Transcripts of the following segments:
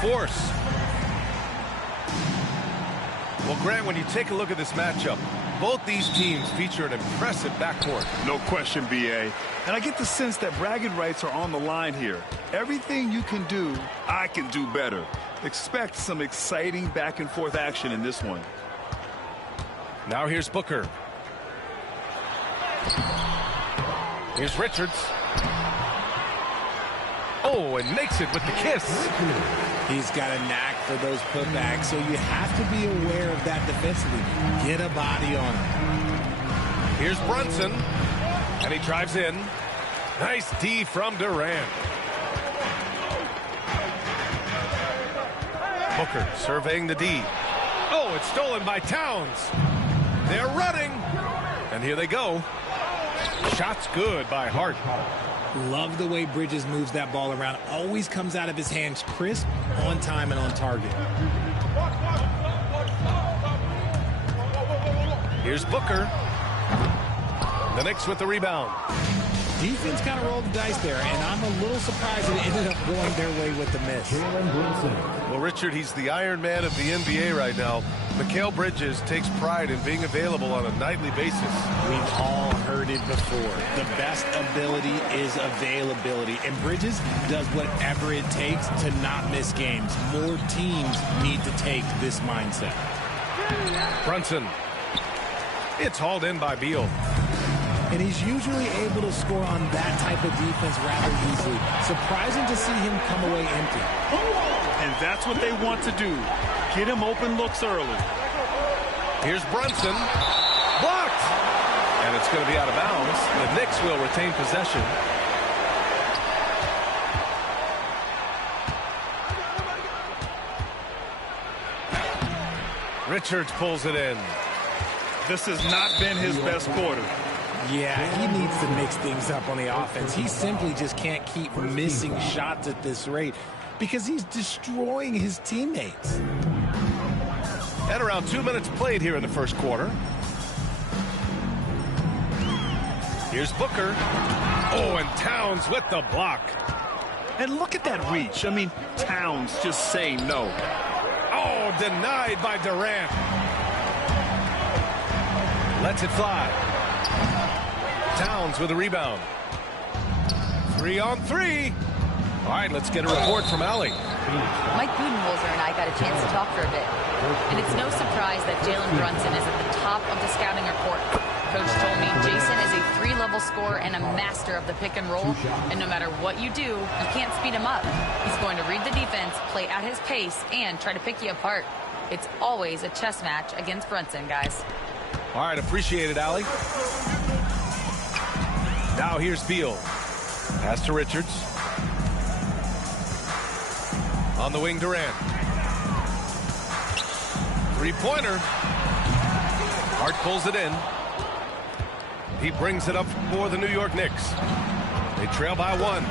force. Well, Grant, when you take a look at this matchup, both these teams feature an impressive backcourt. No question, B.A. And I get the sense that bragging rights are on the line here. Everything you can do, I can do better. Expect some exciting back-and-forth action in this one. Now here's Booker. Here's Richards. Oh, and makes it with the kiss. He's got a knack for those putbacks, so you have to be aware of that defensively. Get a body on him. Here's Brunson, and he drives in. Nice D from Durant. Booker surveying the D. Oh, it's stolen by Towns. They're running, and here they go. Shot's good by Hart. Love the way Bridges moves that ball around. Always comes out of his hands crisp, on time, and on target. Here's Booker. The Knicks with the rebound. Defense kind of rolled the dice there, and I'm a little surprised it ended up going their way with the miss. Well, Richard, he's the Iron Man of the NBA right now. Mikal Bridges takes pride in being available on a nightly basis. We've all heard it before. The best ability is availability, and Bridges does whatever it takes to not miss games. More teams need to take this mindset. Brunson. It's hauled in by Beal. And he's usually able to score on that type of defense rather easily. Surprising to see him come away empty. And that's what they want to do. Get him open looks early. Here's Brunson. Blocked! And it's going to be out of bounds. The Knicks will retain possession. Richards pulls it in. This has not been his best quarter. Yeah, he needs to mix things up on the offense. He simply just can't keep missing shots at this rate because he's destroying his teammates. And around 2 minutes played here in the first quarter. Here's Booker. Oh, and Towns with the block. And look at that reach. I mean, Towns just say no. Oh, denied by Durant. Lets it fly. Towns with a rebound. 3-on-3. All right, let's get a report from Allie. Mike Budenholzer and I got a chance to talk for a bit. And it's no surprise that Jalen Brunson is at the top of the scouting report. Coach told me Jason is a 3-level scorer and a master of the pick and roll. And no matter what you do, you can't speed him up. He's going to read the defense, play at his pace, and try to pick you apart. It's always a chess match against Brunson, guys. All right, appreciate it, Allie. Now here's Beal. Pass to Richards. On the wing, Durant. Three-pointer. Hart pulls it in. He brings it up for the New York Knicks. They trail by 1.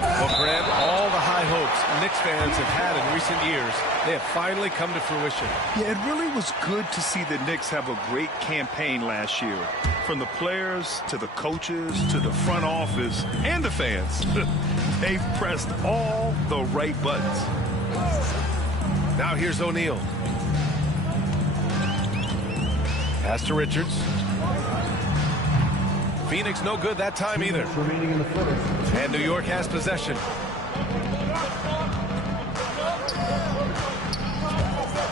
Well, Grant, all the high hopes Knicks fans have had in recent years, they have finally come to fruition. Yeah, it really was good to see the Knicks have a great campaign last year. From the players to the coaches to the front office and the fans. They've pressed all the right buttons. Now here's O'Neal. Pass to Richards. Phoenix no good that time either. And New York has possession.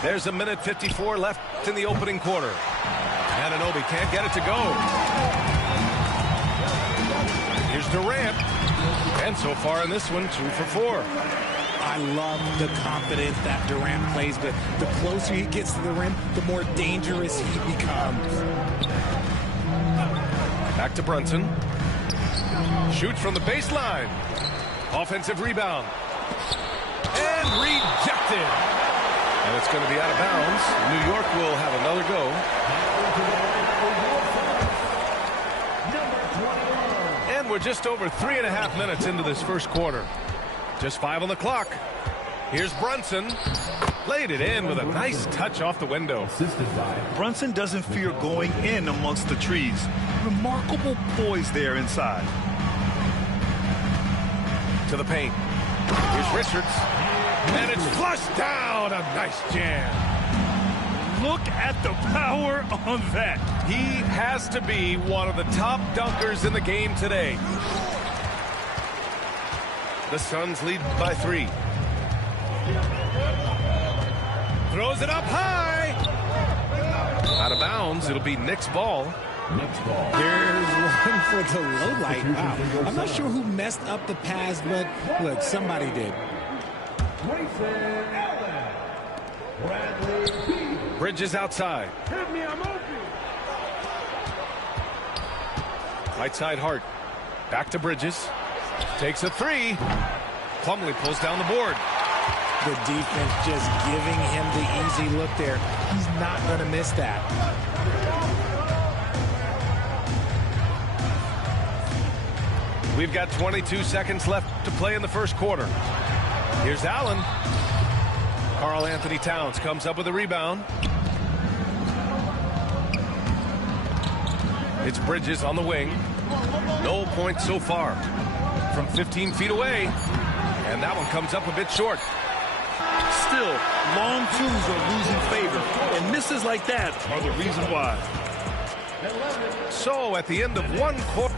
There's 1:54 left in the opening quarter. Anunoby can't get it to go. Here's Durant. And so far in this one, 2 for 4. I love the confidence that Durant plays with. The closer he gets to the rim, the more dangerous he becomes. Back to Brunson. Shoots from the baseline. Offensive rebound. And rejected. And it's going to be out of bounds. New York will have another go. And we're just over 3.5 minutes into this first quarter. Just 5 on the clock. Here's Brunson. Laid it in with a nice touch off the window. Brunson doesn't fear going in amongst the trees. Remarkable poise there inside. To the paint. Here's Richards. And it's flushed down. A nice jam. Look at the power on that. He has to be one of the top dunkers in the game today. The Suns lead by 3. Throws it up high. Out of bounds. It'll be Knicks ball. There's one for the low light. Wow. I'm not sure who messed up the pass, but look, somebody did. Bridges outside. Right side Hart. Back to Bridges. Takes a 3. Plumlee pulls down the board. The defense just giving him the easy look there. He's not going to miss that. We've got 22 seconds left to play in the first quarter. Here's Allen. Karl Anthony Towns comes up with a rebound. It's Bridges on the wing. No points so far. From 15 feet away. And that one comes up a bit short. Still, long twos are losing favor. And misses like that are the reason why. So at the end of one quarter.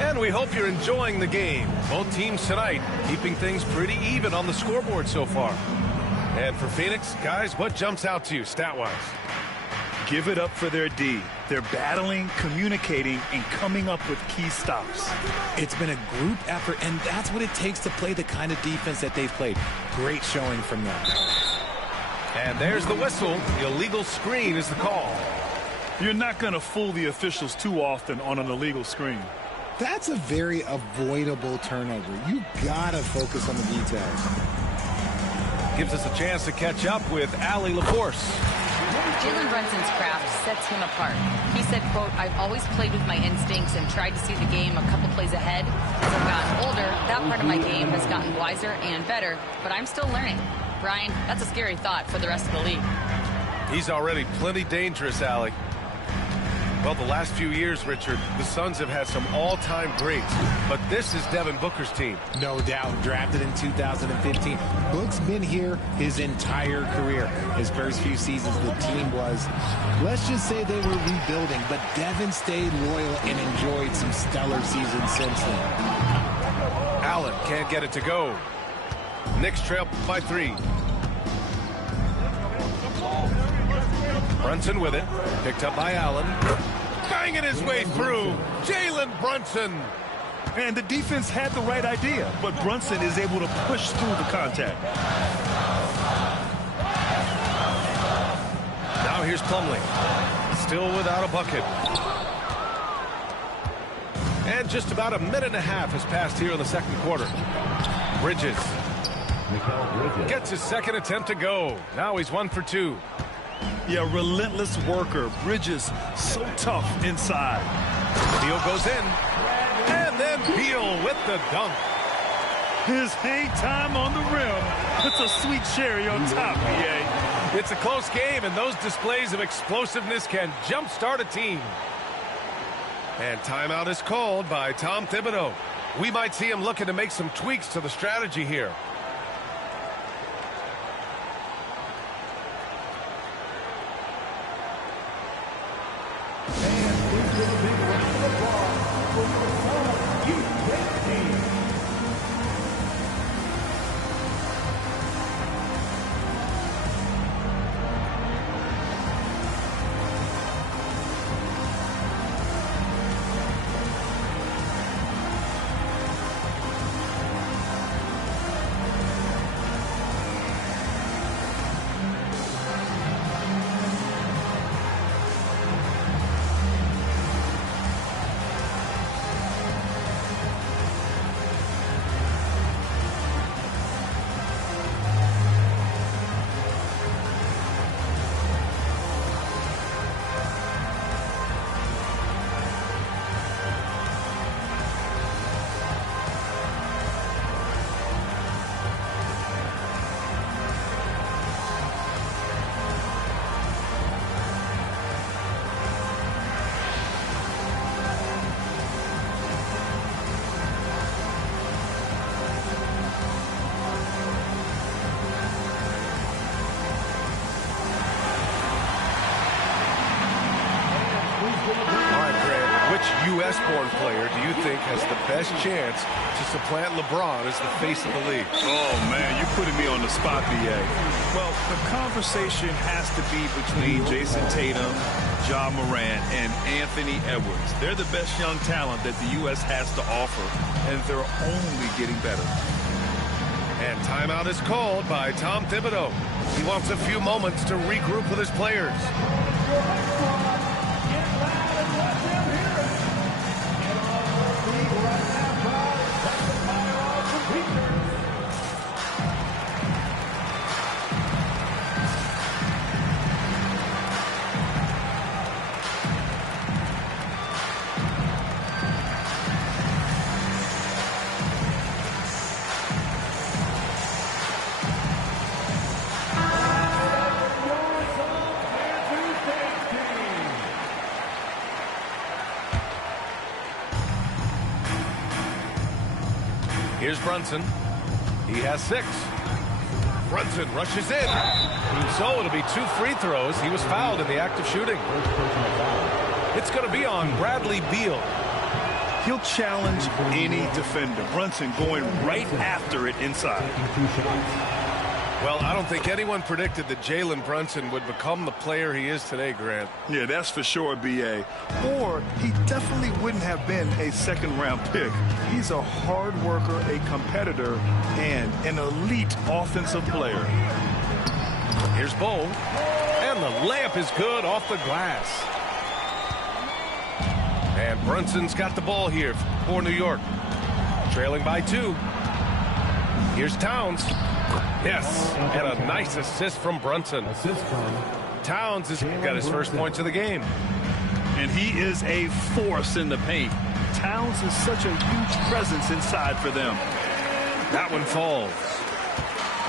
And we hope you're enjoying the game. Both teams tonight keeping things pretty even on the scoreboard so far. And for Phoenix, guys, what jumps out to you stat-wise? Give it up for their D. They're battling, communicating, and coming up with key stops. It's been a group effort, and that's what it takes to play the kind of defense that they've played. Great showing from them. And there's the whistle. The illegal screen is the call. You're not going to fool the officials too often on an illegal screen. That's a very avoidable turnover. You got to focus on the details. Gives us a chance to catch up with Allie LaForce. Jalen Brunson's craft sets him apart. He said, quote, "I've always played with my instincts and tried to see the game a couple plays ahead. As I've gotten older, that part of my game has gotten wiser and better, but I'm still learning." Brian, that's a scary thought for the rest of the league. He's already plenty dangerous, Allie. Well, the last few years, Richard, the Suns have had some all-time greats, but this is Devin Booker's team. No doubt, drafted in 2015. Book's been here his entire career. His first few seasons, the team was, let's just say they were rebuilding, but Devin stayed loyal and enjoyed some stellar seasons since then. Allen can't get it to go. Knicks trail by 3. Brunson with it. Picked up by Allen. Banging his way through. Jalen Brunson. And the defense had the right idea, but Brunson is able to push through the contact. Now here's Plumlee. Still without a bucket. And just about a minute and a half has passed here in the second quarter. Bridges. Gets his second attempt to go. Now he's 1 for 2. Yeah, relentless worker. Bridges, so tough inside. Beal goes in. And then Beal with the dunk. His hang time on the rim. Puts a sweet cherry on top, BA. It's a close game, and those displays of explosiveness can jumpstart a team. And timeout is called by Tom Thibodeau. We might see him looking to make some tweaks to the strategy here. All right, Grant, which U.S.-born player do you think has the best chance to supplant LeBron as the face of the league? Oh, man, you're putting me on the spot, B.A. Well, the conversation has to be between Jason Tatum, Ja Morant, and Anthony Edwards. They're the best young talent that the U.S. has to offer, and they're only getting better. And timeout is called by Tom Thibodeau. He wants a few moments to regroup with his players. Here's Brunson. He has 6. Brunson rushes in. So it'll be 2 free throws. He was fouled in the act of shooting. It's going to be on Bradley Beal. He'll challenge any defender. Brunson going right after it inside. Well, I don't think anyone predicted that Jalen Brunson would become the player he is today, Grant. Yeah, that's for sure, B.A. Or he definitely wouldn't have been a second-round pick. He's a hard worker, a competitor, and an elite offensive player. Here's Bull. And the layup is good off the glass. And Brunson's got the ball here for New York. Trailing by 2. Here's Towns. Yes, and a nice assist from Brunson. Towns has got his first points of the game. And he is a force in the paint. Towns is such a huge presence inside for them. That one falls.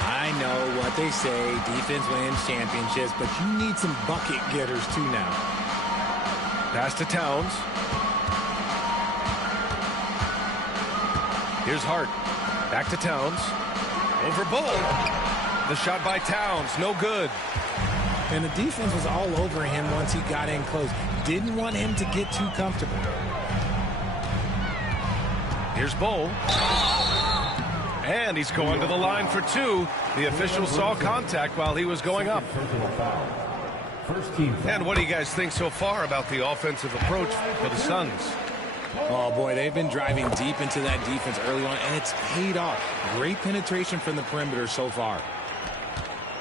I know what they say, defense wins championships, but you need some bucket getters too now. Pass to Towns. Here's Hart. Back to Towns. Over Bull. The shot by Towns, no good. And the defense was all over him once he got in close. Didn't want him to get too comfortable. Here's Bull. And he's going to the line for 2. The official saw contact while he was going up. And what do you guys think so far about the offensive approach for the Suns? Oh, boy, they've been driving deep into that defense early on, and it's paid off. Great penetration from the perimeter so far.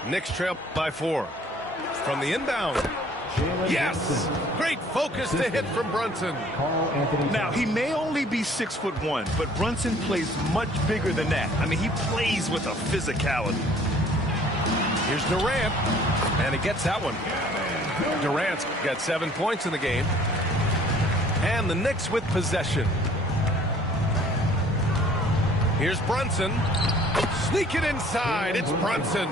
Knicks trail by 4. From the inbound. Yes! Great focus to hit from Brunson. Now, he may only be 6'1", but Brunson plays much bigger than that. I mean, he plays with a physicality. Here's Durant, and he gets that one. Durant's got 7 points in the game. And the Knicks with possession. Here's Brunson. Sneak it inside. It's Brunson.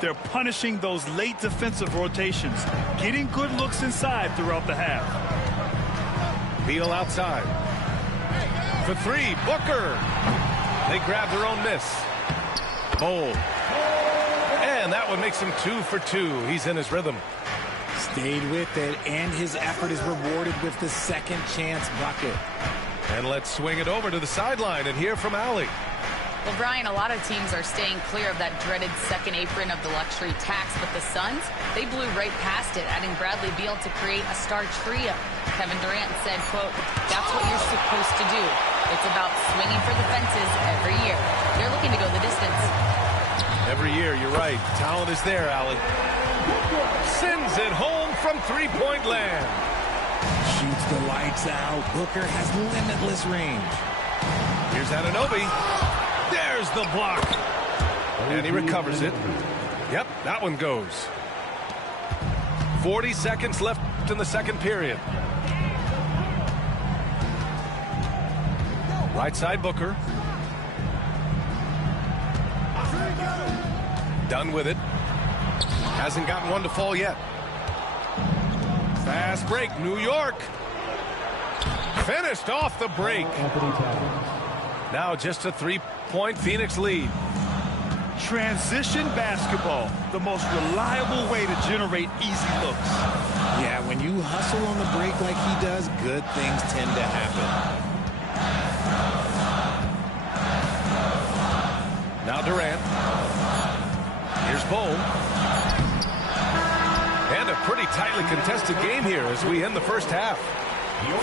They're punishing those late defensive rotations, getting good looks inside throughout the half. Beal outside. For 3, Booker. They grab their own miss. Bull. And that one makes him 2 for 2. He's in his rhythm. Stayed with it, and his effort is rewarded with the second chance bucket. And let's swing it over to the sideline and hear from Allie. Well, Brian, a lot of teams are staying clear of that dreaded second apron of the luxury tax, but the Suns, they blew right past it, adding Bradley Beal to create a star trio. Kevin Durant said, quote, "That's what you're supposed to do. It's about swinging for the fences every year." They're looking to go the distance. Every year, you're right. Talent is there, Allie. Sends it home from three-point land. Shoots the lights out. Booker has limitless range. Here's Anunoby. There's the block. And he recovers it. Yep, that one goes. 40 seconds left in the second period. Right side, Booker. Done with it. Hasn't gotten one to fall yet. Fast break, New York. Finished off the break. Now just a 3-point Phoenix lead. Transition basketball, the most reliable way to generate easy looks. Yeah, when you hustle on the break like he does, good things tend to happen. Now Durant. Here's Bull. And a pretty tightly contested game here as we end the first half.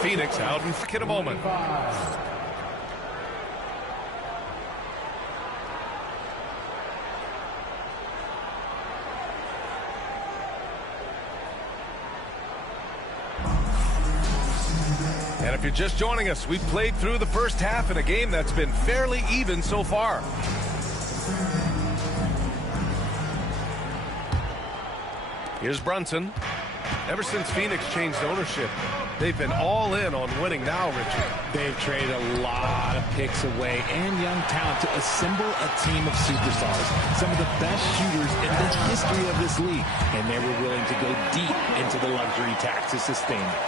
Phoenix out in a moment. And if you're just joining us, we've played through the first half in a game that's been fairly even so far. Here's Brunson. Ever since Phoenix changed ownership, they've been all in on winning now, Richard. They've traded a lot of picks away and young talent to assemble a team of superstars. Some of the best shooters in the history of this league. And they were willing to go deep into the luxury tax to sustain it.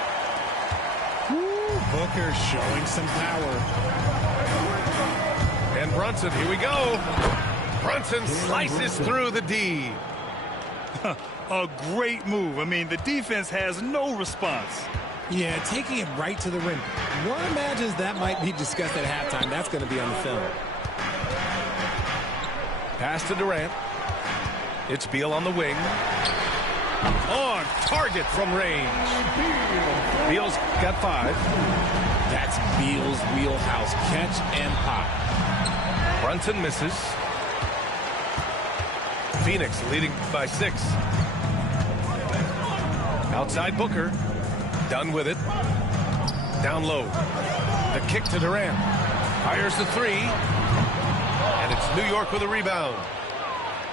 Booker showing some power. And Brunson, here we go. Brunson slices through the D. A great move. I mean, the defense has no response. Yeah, taking it right to the rim. One imagines that might be discussed at halftime. That's going to be on the film. Pass to Durant. It's Beal on the wing. On target from range. Beal's got 5. That's Beal's wheelhouse. Catch and pop. Brunson misses. Phoenix leading by 6. Outside Booker. Done with it. Down low. The kick to Durant. Fires the 3. And it's New York with a rebound.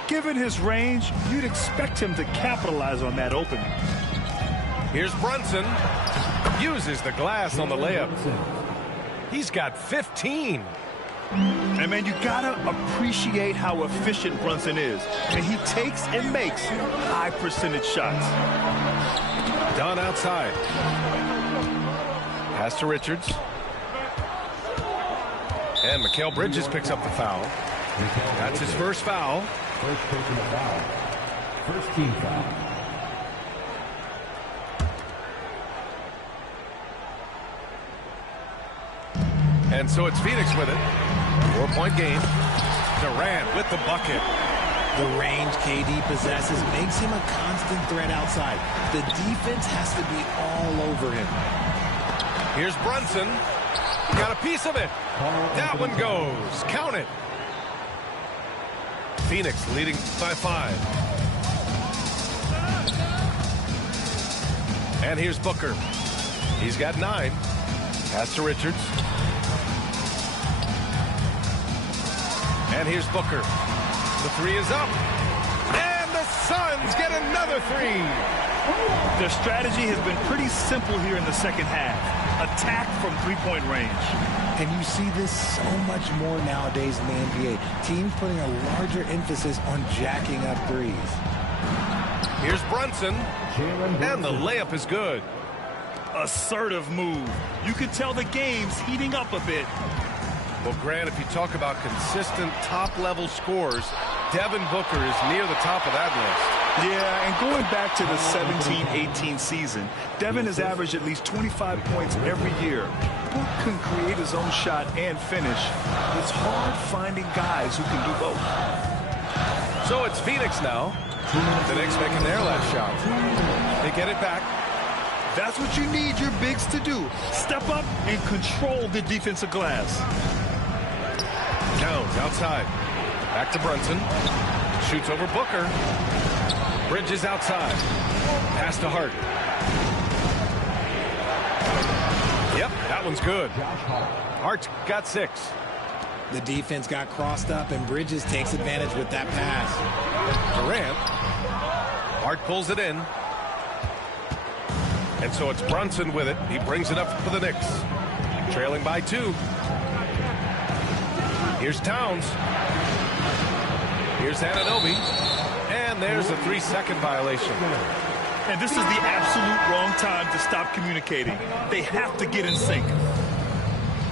Given his range, you'd expect him to capitalize on that opening. Here's Brunson. Uses the glass on the layup. He's got 15. And man, you gotta appreciate how efficient Brunson is. And he takes and makes high percentage shots. Done outside. Pass to Richards. And Mikal Bridges picks up the foul. That's his first foul. First personal foul. First team foul. And so it's Phoenix with it. 4-point game. Durant with the bucket. The range KD possesses makes him a constant threat outside. The defense has to be all over him. Here's Brunson. Got a piece of it. That one goes. Count it. Phoenix leading by 5. And here's Booker. He's got 9. Pass to Richards. And here's Booker. The 3 is up. And the Suns get another 3. Their strategy has been pretty simple here in the second half. Attack from 3-point range. And you see this so much more nowadays in the NBA. Teams putting a larger emphasis on jacking up threes. Here's Brunson. And the layup is good. Assertive move. You can tell the game's heating up a bit. Well, Grant, if you talk about consistent top-level scores, Devin Booker is near the top of that list. Yeah, and going back to the 17-18 season, Devin has averaged at least 25 points every year. Book can create his own shot and finish. It's hard finding guys who can do both. So it's Phoenix now. The Knicks making their last shot. They get it back. That's what you need your bigs to do. Step up and control the defensive glass. Jones outside. Back to Brunson. Shoots over Booker. Bridges outside. Pass to Hart. Yep, that one's good. Hart's got 6. The defense got crossed up, and Bridges takes advantage with that pass. Durant. Hart pulls it in. And so it's Brunson with it. He brings it up for the Knicks. Trailing by 2. Here's Towns. Here's Anunoby. And there's a 3-second violation. And this is the absolute wrong time to stop communicating. They have to get in sync.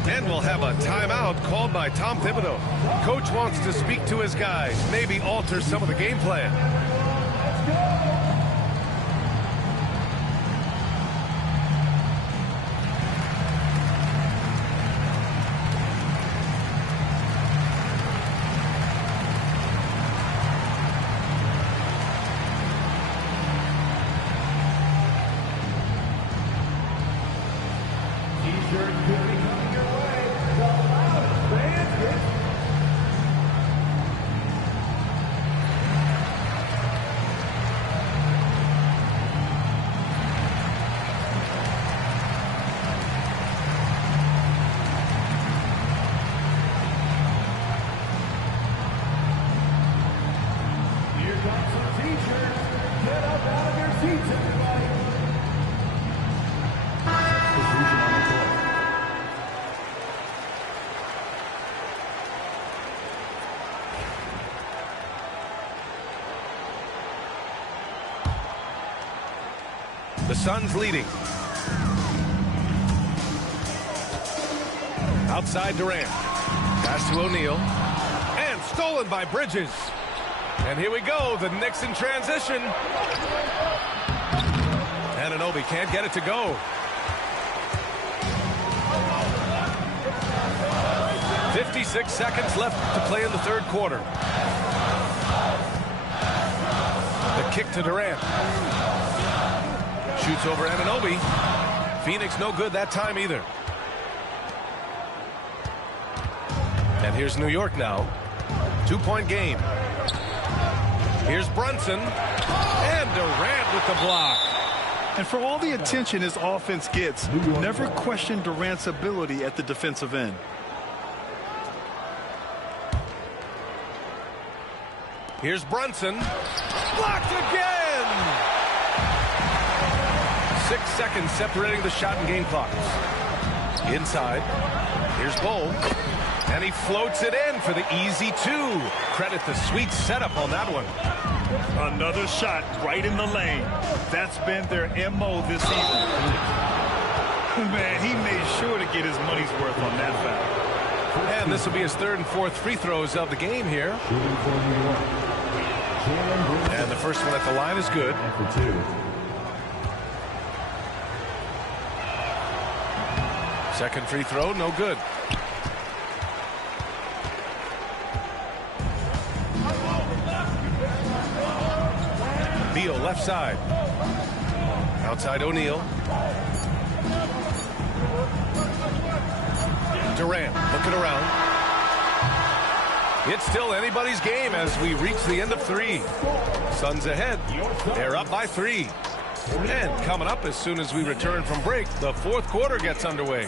And we'll have a timeout called by Tom Thibodeau. Coach wants to speak to his guys, maybe alter some of the game plan. The Suns leading. Outside Durant. Pass to O'Neal. And stolen by Bridges. And here we go. The Knicks in transition. Anunoby can't get it to go. 56 seconds left to play in the third quarter. The kick to Durant. Shoots over Anunoby. Phoenix no good that time either. And here's New York now. 2-point game. Here's Brunson. And Durant with the block. And for all the attention his offense gets, never question Durant's ability at the defensive end. Here's Brunson. Blocked again! 6 seconds separating the shot and game clocks. Inside. Here's Bull. And he floats it in for the easy two. Credit the sweet setup on that one. Another shot right in the lane. That's been their MO this season. Man, he made sure to get his money's worth on that foul. And this will be his third and fourth free throws of the game here. And the first one at the line is good. Second free throw, no good. Beal left side. Outside O'Neal. Durant looking around. It's still anybody's game as we reach the end of 3. Suns ahead. They're up by 3. And coming up as soon as we return from break, the fourth quarter gets underway.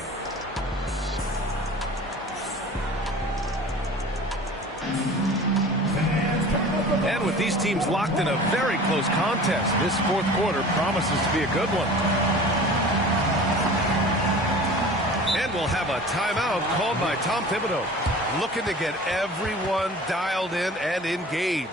And with these teams locked in a very close contest, this fourth quarter promises to be a good one. And we'll have a timeout called by Tom Thibodeau, looking to get everyone dialed in and engaged.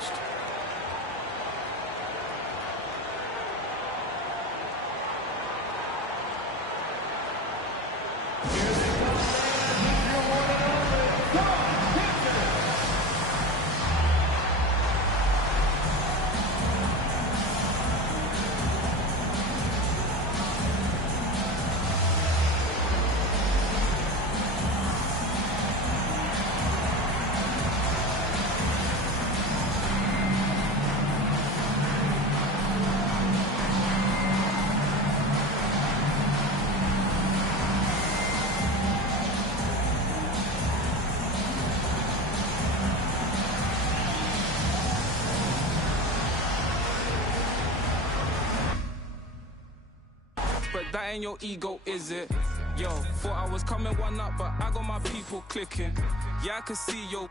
But that ain't your ego, is it? Yo, thought I was coming one up, but I got my people clicking. Yeah, I can see yo.